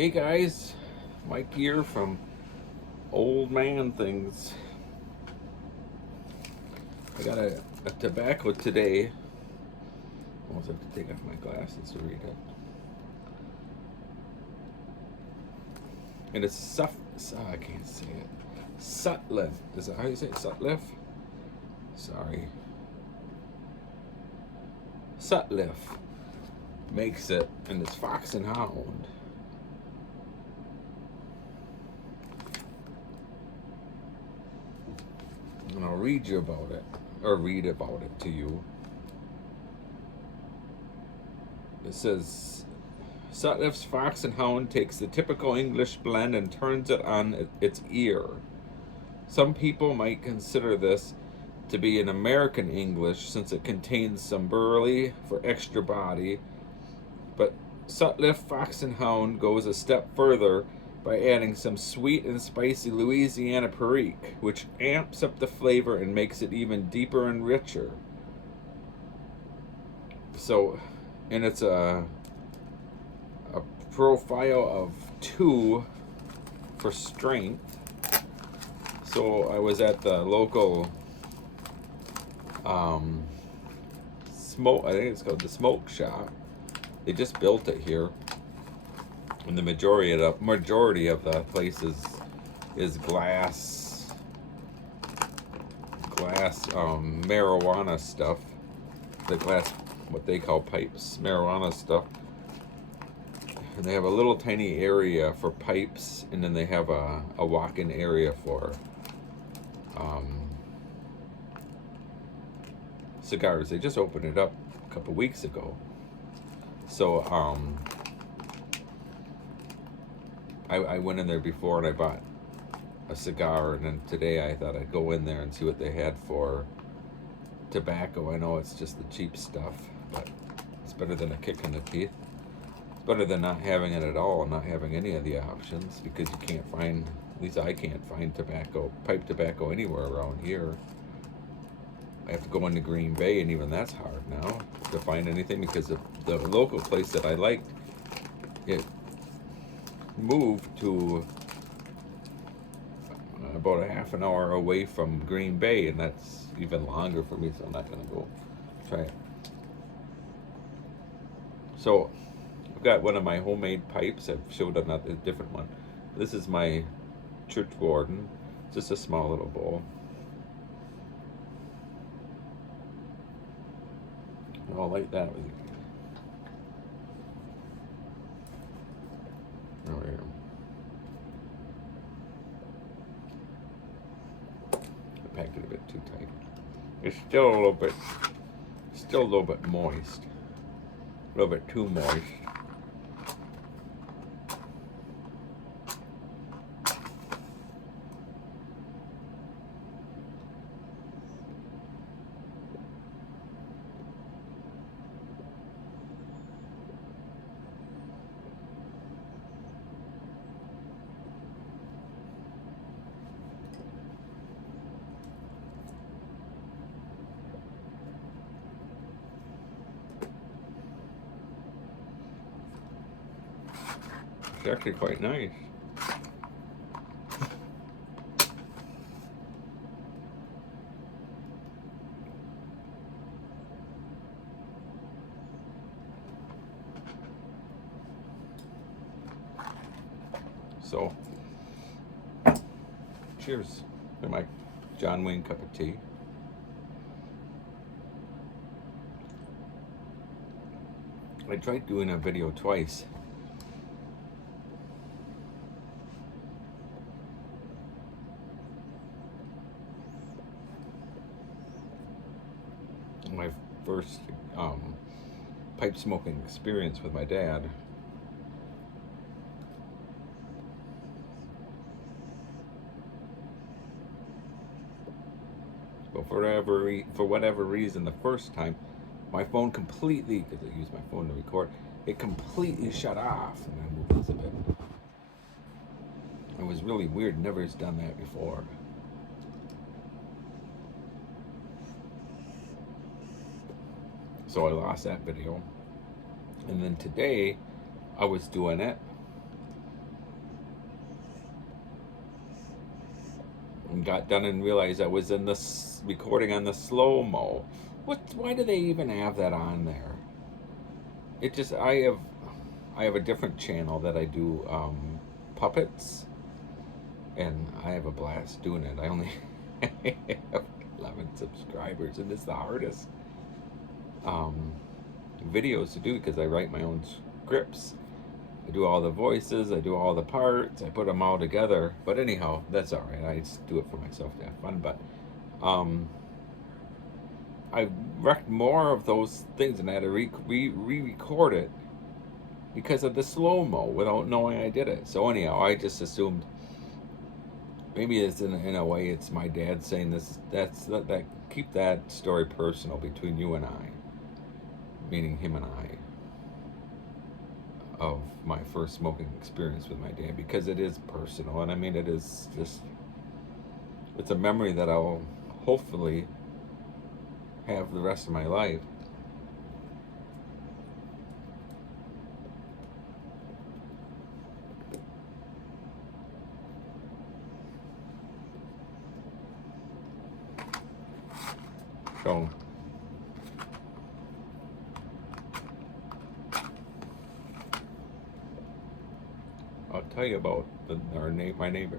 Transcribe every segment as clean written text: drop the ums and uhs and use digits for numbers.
Hey guys, Mike here from Old Man Things. I got a tobacco today. Almost have to take off my glasses to read it. And it's I can't say it. Sutliff. Is that how you say it? Sutliff? Sorry. Sutliff makes it, and it's Fox and Hound. And I'll read you about it, or read about it to you. It says, Sutliff's Fox and Hound takes the typical English blend and turns it on its ear. Some people might consider this to be an American English since it contains some burley for extra body, but Sutliff Fox and Hound goes a step further by adding some sweet and spicy Louisiana Perique, which amps up the flavor and makes it even deeper and richer. So, and it's a profile of 2 for strength. So I was at the local smoke, I think it's called the Smoke Shop. They just built it here. And the majority of the place is glass marijuana stuff. The glass, what they call pipes, marijuana stuff. And they have a little tiny area for pipes, and then they have a walk-in area for cigars. They just opened it up a couple weeks ago. So I went in there before and I bought a cigar, and then today I thought I'd go in there and see what they had for tobacco. I know it's just the cheap stuff, but it's better than a kick in the teeth. It's better than not having it at all and not having any of the options, because you can't find, at least I can't find pipe tobacco anywhere around here. I have to go into Green Bay, and even that's hard now to find anything, because the local place that I liked, it moved to about a half an hour away from Green Bay, and that's even longer for me, so I'm not going to go try it. So I've got one of my homemade pipes. I've showed another different one. This is my Church Warden, just a small little bowl. I'll light that with you. Oh, yeah. I packed it a bit too tight. It's still a little bit moist. A little bit too moist. It's actually quite nice. So, cheers to my John Wayne cup of tea. I tried doing a video twice. My first pipe smoking experience with my dad. But for whatever reason, the first time, my phone completely, because I use my phone to record, it completely shut off. And I moved this a bit. It was really weird. Never has done that before. So I lost that video. And then today, I was doing it, and got done and realized I was in this recording on the slow-mo. Why do they even have that on there? It just, I have a different channel that I do puppets, and I have a blast doing it. I only have 11 subscribers, and it's the hardest videos to do because I write my own scripts. I do all the voices, I do all the parts, I put them all together. But anyhow, that's all right. I just do it for myself to have fun. But I wrecked more of those things and I had to re-record it because of the slow-mo without knowing I did it. So anyhow, I just assumed maybe it's in a way it's my dad saying this. That keep that story personal between you and I, meaning him and I, of my first smoking experience with my dad, because it is personal, and I mean it is just, it's a memory that I'll hopefully have the rest of my life. So I'll tell you about my neighbor.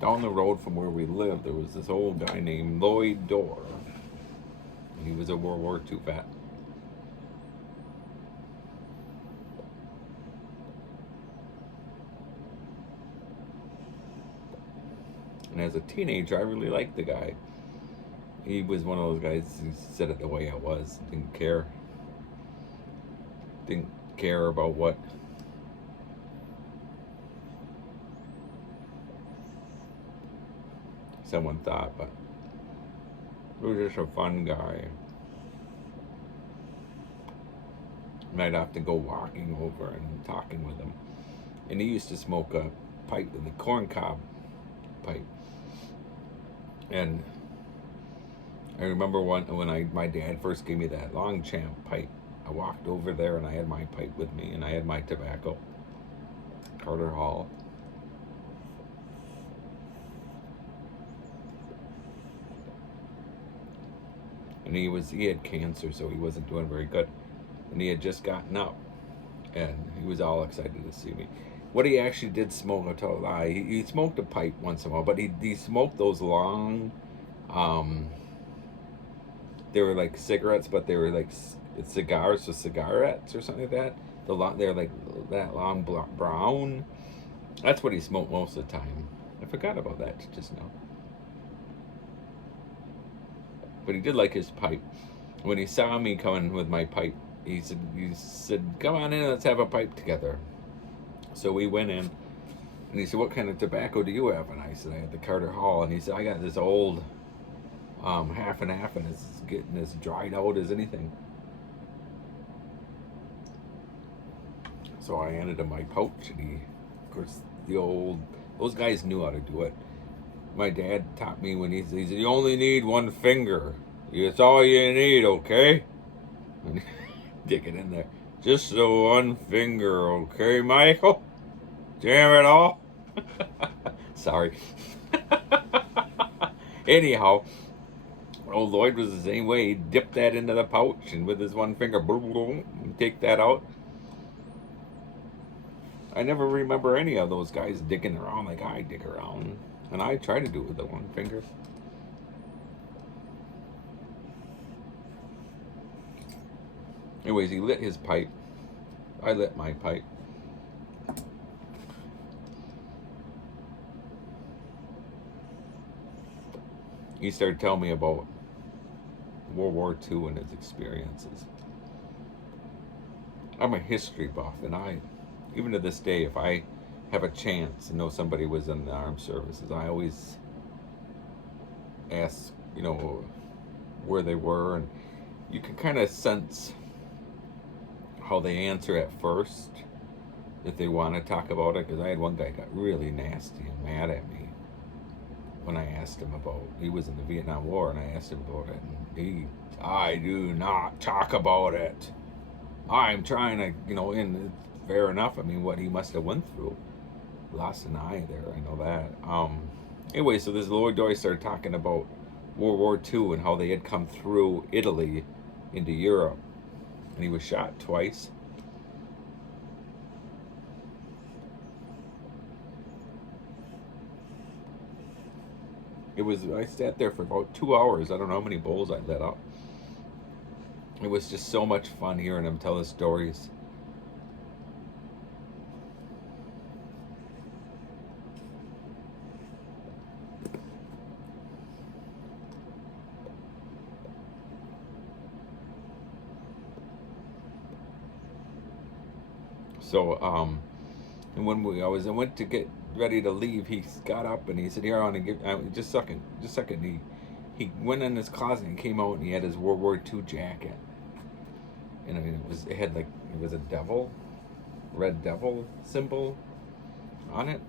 Down the road from where we lived, there was this old guy named Lloyd Dorr. He was a World War II vet. And as a teenager, I really liked the guy. He was one of those guys who said it the way it was. Didn't care. Didn't care about what someone thought, but he was just a fun guy. And I'd have to go walking over and talking with him. And he used to smoke a pipe, the corncob pipe. And I remember when my dad first gave me that Longchamp pipe, I walked over there and I had my pipe with me and I had my tobacco, Carter Hall. And he had cancer, so he wasn't doing very good. And he had just gotten up, and he was all excited to see me. What he actually did smoke, I'll tell a lie, he smoked a pipe once in a while, but he smoked those long, they were like cigarettes, but they were like cigars or cigarettes or something like that. They're like that long brown. That's what he smoked most of the time. I forgot about that just now. But he did like his pipe. When he saw me coming with my pipe, he said, come on in, let's have a pipe together. So we went in, and he said, what kind of tobacco do you have? And I said, I had the Carter Hall. And he said, I got this old half and half, and it's getting as dried out as anything. So I handed him my pouch, and of course, those guys knew how to do it. My dad taught me when he said, you only need one finger. It's all you need, okay? And dig it in there. Just the one finger, okay, Michael? Damn it all. Sorry. Anyhow, old Lloyd was the same way. He dipped that into the pouch and with his one finger, boom, boom, take that out. I never remember any of those guys digging around like I dig around. And I try to do it with the one finger. Anyways, he lit his pipe. I lit my pipe. He started telling me about World War II and his experiences. I'm a history buff, and even to this day, if I have a chance to know somebody was in the armed services, I always ask, where they were, and you can kind of sense how they answer at first if they want to talk about it, because I had one guy got really nasty and mad at me when I asked him about, he was in the Vietnam War, and I asked him about it, and I do not talk about it. I'm trying to, and fair enough. I mean, what he must have went through, lost an eye there. I know that. Anyway, so this Lloyd Doyle started talking about World War II and how they had come through Italy into Europe, and he was shot twice. I sat there for about 2 hours. I don't know how many bowls I lit up. It was just so much fun hearing him tell the stories. So, and when I went to get ready to leave, he got up and he said, "Here, I want to give just a second, just a second." He went in his closet and came out and he had his World War II jacket. And I mean, it was a devil, red devil symbol on it.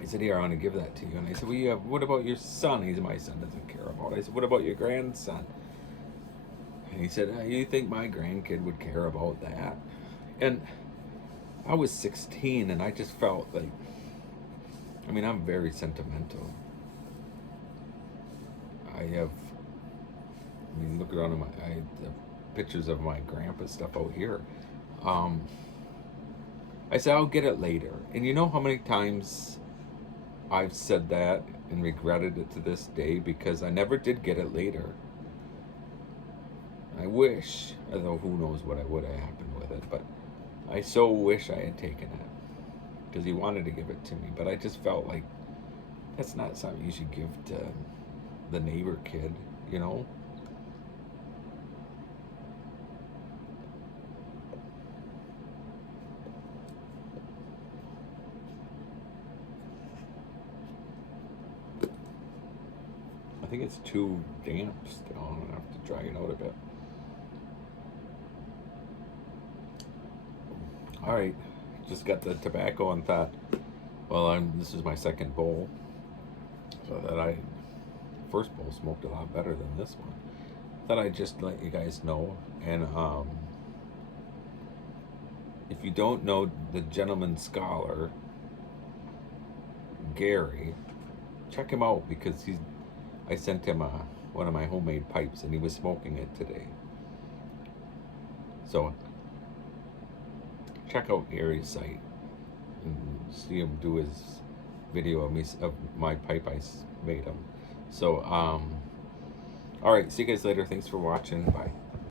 He said, "Here, I want to give that to you." And I said, "Well, what about your son?" He said, "My son doesn't care about it." I said, "What about your grandson?" And he said, "You think my grandkid would care about that?" And I was 16 and I just felt like, I mean, I'm very sentimental. Look around I have pictures of my grandpa stuff out here. I said, "I'll get it later." And you know how many times I've said that and regretted it to this day because I never did get it later. I wish, although who knows what would have happened with it, but I so wish I had taken it because he wanted to give it to me, but I just felt like that's not something you should give to the neighbor kid, you know? I think it's too damp still. I'm gonna have to dry it out a bit. All right, just got the tobacco and thought, well, this is my second bowl, so that first bowl smoked a lot better than this one. Thought I'd just let you guys know. And if you don't know the gentleman scholar Gary, check him out because I sent him one of my homemade pipes and he was smoking it today. So check out Gary's site and see him do his video of my pipe I made him. So all right, see you guys later. Thanks for watching. Bye.